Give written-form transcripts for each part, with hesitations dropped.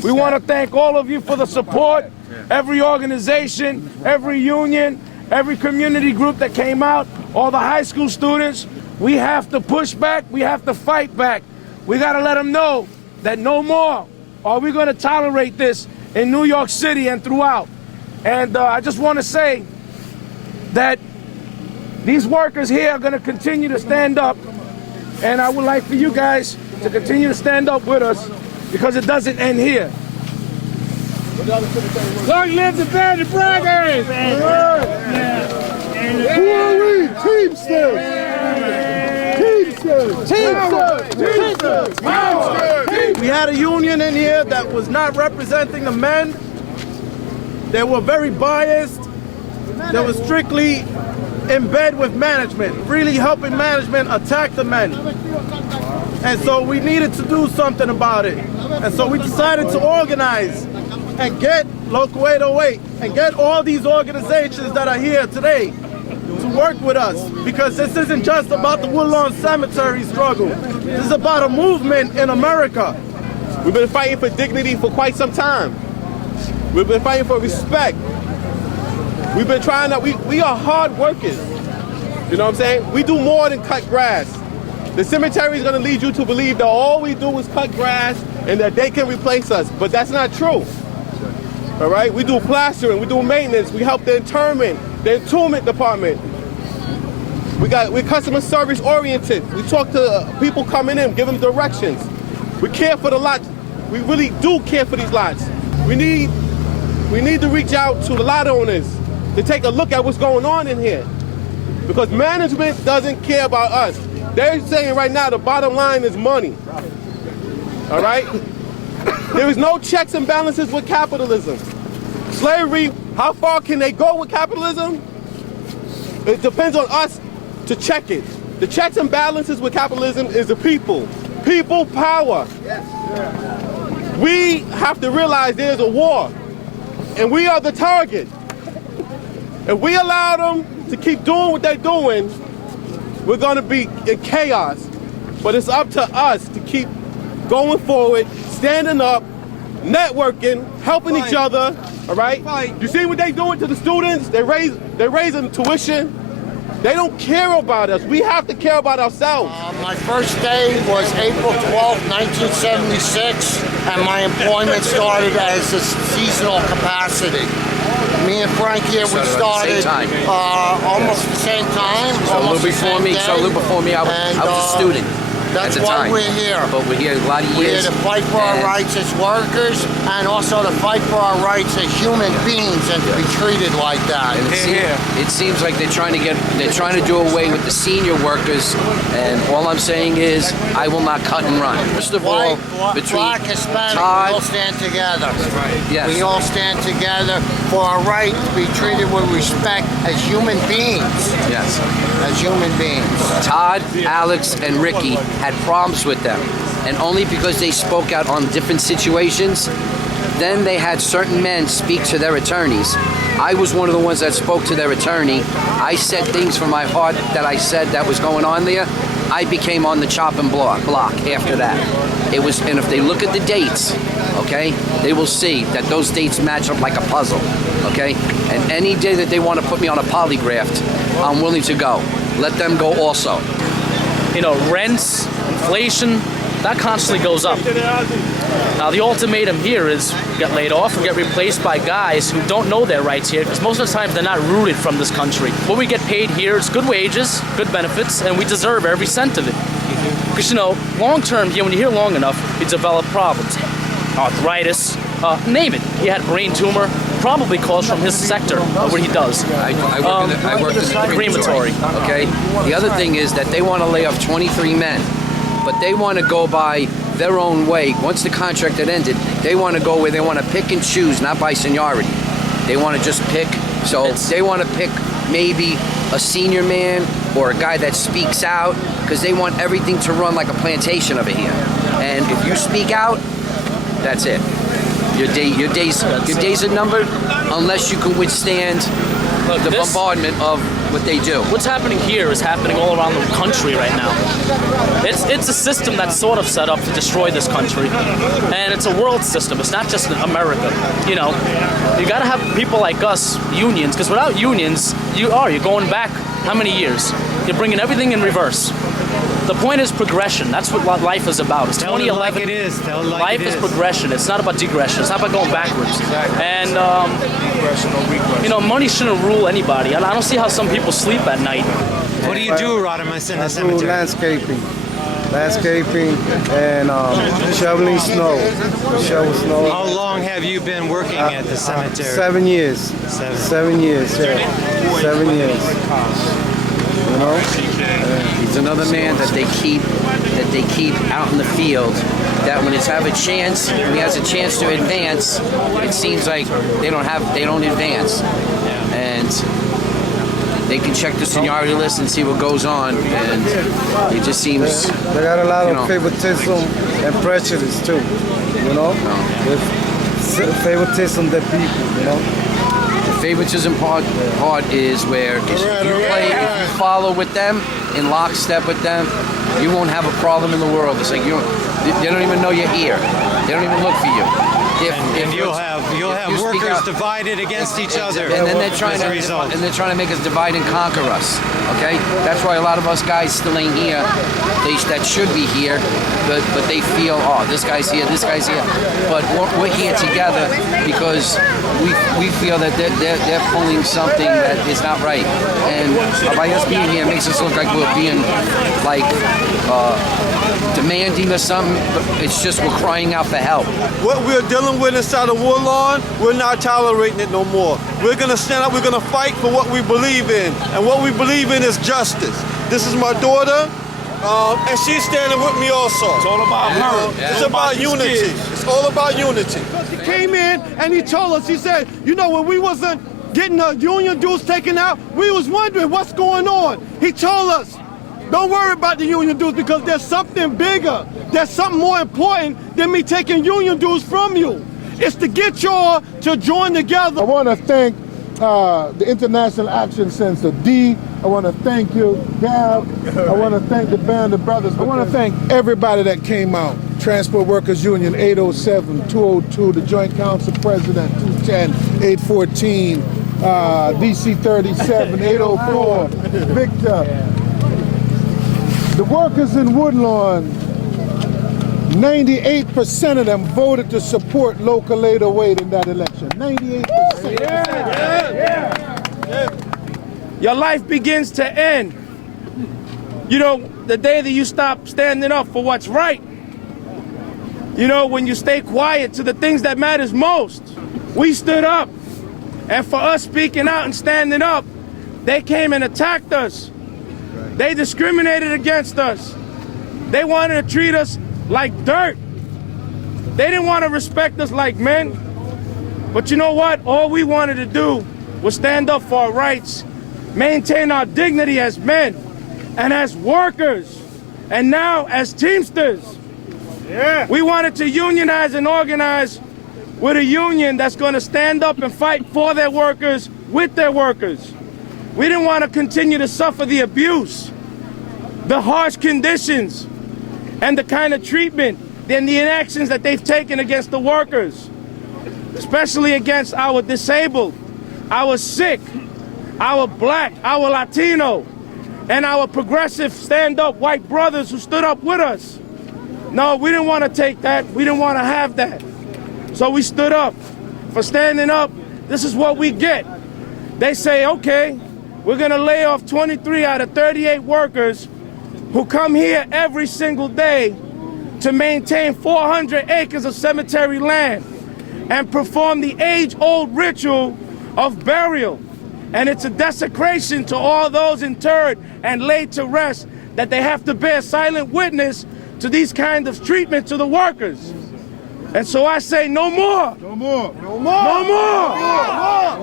We want to thank all of you for the support. Every organization, every union, every community group that came out, all the high school students. We have to push back. We have to fight back. We got to let them know that no more are we going to tolerate this in New York City and throughout. And I just want to say that these workers here are going to continue to stand up. And I would like for you guys to continue to stand up with us because it doesn't end here. Long live the band of braggers! Who are we? Teamsters! Teamsters! Teamsters! Teamsters! We had a union in here that was not representing the men. They were very biased. They were strictly in bed with management, really helping management attack the men. And so we needed to do something about it. And so we decided to organize and get Local 808 and get all these organizations that are here today to work with us, because this isn't just about the Woodlawn Cemetery struggle. This is about a movement in America. We've been fighting for dignity for quite some time. We've been fighting for respect. We've been trying to, we are hard workers. You know what I'm saying? We do more than cut grass. The cemetery is going to lead you to believe that all we do is cut grass and that they can replace us, but that's not true. All right? We do plastering, we do maintenance, we help the entombment department. We're customer service oriented. We talk to people coming in, give them directions. We care for the lots. We really do care for these lots. We need to reach out to the lot owners to take a look at what's going on in here, because management doesn't care about us. They're saying right now the bottom line is money. All right? There is no checks and balances with capitalism. Slavery, how far can they go with capitalism? It depends on us to check it. The checks and balances with capitalism is the people. People power. We have to realize there's a war, and we are the target. If we allow them to keep doing what they're doing, we're going to be in chaos. But it's up to us to keep going forward, standing up, networking, helping each other. All right? You see what they're doing to the students? They're raising tuition. They don't care about us. We have to care about ourselves. My first day was April 12, 1976, and my employment started as a seasonal capacity. Me and Frank here, we started almost the same time. So a little before me. So a little before me, I was a student. That's at the why time. we're here. But we're here a lot of years. We're here to fight for our rights as workers, and also to fight for our rights as human beings, and to be treated like that. And it seems like they're trying to do away with the senior workers. And all I'm saying is, I will not cut and run. First of all, between Black, Hispanic, Todd, we all stand together. Yes. We all stand together for our right to be treated with respect as human beings. Yes. As human beings. Todd, Alex, and Ricky had problems with them, and only because they spoke out on different situations. Then they had certain men speak to their attorneys. I was one of the ones that spoke to their attorney. I said things from my heart that I said that was going on there. I became on the chopping block after that. It was, and if they look at the dates, okay, they will see that those dates match up like a puzzle, okay? And any day that they want to put me on a polygraph, I'm willing to go. Let them go also. You know, rents, inflation, that constantly goes up. Now the ultimatum here is get laid off or get replaced by guys who don't know their rights here, because most of the time they're not rooted from this country. What we get paid here is good wages, good benefits, and we deserve every cent of it. Because, you know, long term here, when you're here long enough, you develop problems. Arthritis, name it. He had a brain tumor, probably caused from his sector, what he does. I work in the crematory. Okay. The other thing is that they want to lay off 23 men, but they want to go by their own way. Once the contract had ended, they want to go where they want to pick and choose, not by seniority. They want to just pick. So they want to pick maybe a senior man or a guy that speaks out, because they want everything to run like a plantation over here. And if you speak out, that's it. Your days are numbered unless you can withstand the bombardment of what they do. What's happening here is happening all around the country right now. It's a system that's sort of set up to destroy this country, and it's a world system. It's not just America. You know, you got to have people like us, unions, because without unions, you're going back how many years? You're bringing everything in reverse. The point is progression. That's what life is about. It's 2011. Like it is. Tell it like life it is is. progression. It's not about digression. It's not about going backwards. Exactly. And Regression or regression. you know, money shouldn't rule anybody. I don't see how some people sleep at night. What do you do, Rodimus, in the I do cemetery? landscaping and shoveling snow. Shovel snow. How long have you been working at the cemetery? 7 years. 7 years. Yeah. 7 years. You know. He's another man that they keep out in the field. That when he has a chance to advance, it seems like they don't advance, and they can check the seniority list and see what goes on, and it just seems They got a lot of favoritism and prejudice too. You know. Favoritism the people. You know. the favoritism part is where if you follow with them in lockstep with them, you won't have a problem in the world. It's like they don't even know you're here. They don't even look for you. And you'll have workers divided against each other. And then they're trying as a result. to make us divide and conquer us. Okay, that's why a lot of us guys still ain't here. That should be here, but they feel, oh, this guy's here, this guy's here. But we're here together because we feel that they're pulling something that is not right. And by us being here, it makes us look like we're being like demanding or something. But it's just we're crying out for help. What we're dealing with inside of Woodlawn, we're not tolerating it no more. We're going to stand up, we're going to fight for what we believe in. And what we believe in is justice. This is my daughter, and she's standing with me also. It's all about her. It's about unity. It's all about unity. He came in and he told us, he said, you know, when we wasn't getting the union dues taken out, we was wondering what's going on. He told us, don't worry about the union dues because there's something bigger. There's something more important than me taking union dues from you. It's to get y'all to join together. I want to thank the International Action Center, D. I want to thank you, Gab. I want to thank the Band of Brothers. I want to thank everybody that came out. Transport Workers Union 807, 202, the Joint Council President 210, 814, DC 37, 804, Victor. The workers in Woodlawn, 98% of them voted to support local 808 in that election. 98%. Your life begins to end. You know, the day that you stop standing up for what's right. You know, when you stay quiet to the things that matters most. We stood up. And for us speaking out and standing up, they came and attacked us. They discriminated against us. They wanted to treat us like dirt. They didn't want to respect us like men. But you know what? All we wanted to do was stand up for our rights, maintain our dignity as men and as workers, and now as Teamsters. Yeah. We wanted to unionize and organize with a union that's going to stand up and fight for their workers, with their workers. We didn't want to continue to suffer the abuse, the harsh conditions, and the kind of treatment and the inactions that they've taken against the workers, especially against our disabled, our sick, our black, our Latino, and our progressive stand-up white brothers who stood up with us. No, we didn't want to take that. We didn't want to have that. So we stood up. For standing up, this is what we get. They say, okay, we're going to lay off 23 out of 38 workers who come here every single day to maintain 400 acres of cemetery land and perform the age-old ritual of burial. And it's a desecration to all those interred and laid to rest that they have to bear silent witness to these kinds of treatment to the workers. And so I say no more. No more. No more. No more.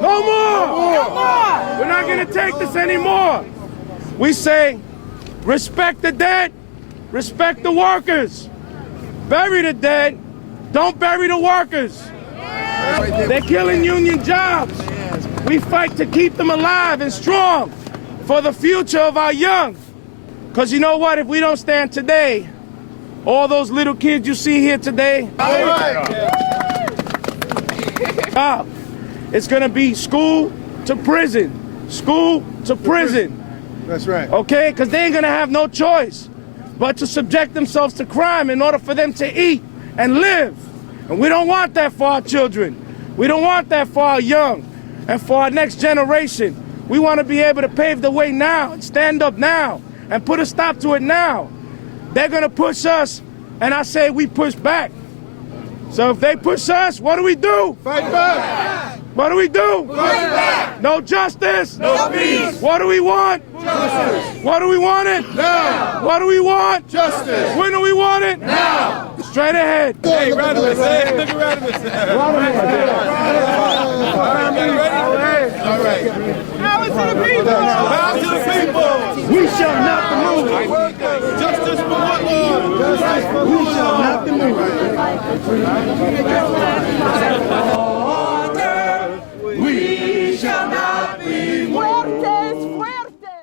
No more. We're not going to take this anymore. We say respect the dead, respect the workers. Bury the dead, don't bury the workers. They're killing union jobs. We fight to keep them alive and strong for the future of our young. Because you know what? If we don't stand today, all those little kids you see here today, it's going to be school to prison. School to prison. That's right. Okay? Because they ain't going to have no choice but to subject themselves to crime in order for them to eat and live. And we don't want that for our children. We don't want that for our young and for our next generation. We want to be able to pave the way now and stand up now and put a stop to it now. They're going to push us, and I say we push back. So if they push us, what do we do? Fight back. What do we do? Fight back. No justice. No peace. What do we want? Justice. What do we want it? Now. What do we want? Justice. When do we want it? Now. Straight ahead. Hey, Radimus. Hey, look at Radimus. All right. Power to the people! Power to the people. We shall not be moved. Justice for Woodlawn. Justice for Woodlawn. We shall not be moved.